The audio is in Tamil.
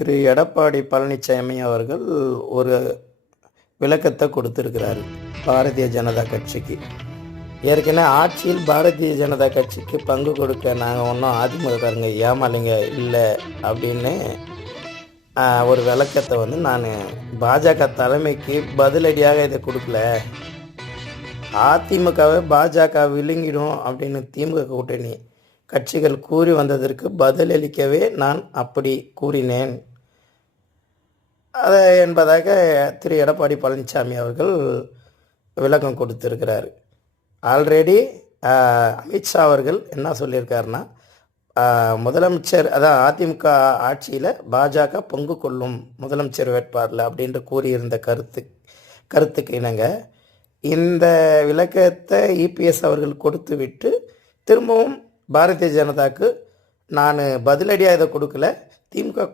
திரு எடப்பாடி பழனிசாமி அவர்கள் ஒரு விளக்கத்தை கொடுத்துருக்கிறாரு பாரதிய ஜனதா கட்சிக்கு. ஏற்கனவே ஆட்சியில் பாரதிய ஜனதா கட்சிக்கு பங்கு கொடுக்க நாங்கள் ஒன்றும் அதிமுகக்காரங்க ஏமாளிங்க இல்லை அப்படின்னு ஒரு விளக்கத்தை நான் பாஜக தலைமைக்கு பதிலடியாக இதை கொடுக்கல. அதிமுகவை பாஜக விழுங்கிடும் அப்படின்னு திமுக கூட்டணி கட்சிகள் கூறி வந்ததற்கு பதிலளிக்கவே நான் அப்படி கூறினேன் அதை என்பதாக திரு எடப்பாடி பழனிசாமி அவர்கள் விளக்கம் கொடுத்திருக்கிறார். ஆல்ரெடி அமித்ஷா அவர்கள் என்ன சொல்லியிருக்காருன்னா, முதலமைச்சர் அதான் அதிமுக ஆட்சியில் பாஜக பங்கு கொள்ளும் முதலமைச்சர் வேட்பாளர் அப்படின்ட்டு கூறியிருந்த கருத்துக்கு இணங்க இந்த விளக்கத்தை இபிஎஸ் அவர்கள் கொடுத்து விட்டு திரும்பவும் பாரதிய ஜனதாவுக்கு நான் பதிலடியாக இதை கொடுக்கல, திமுக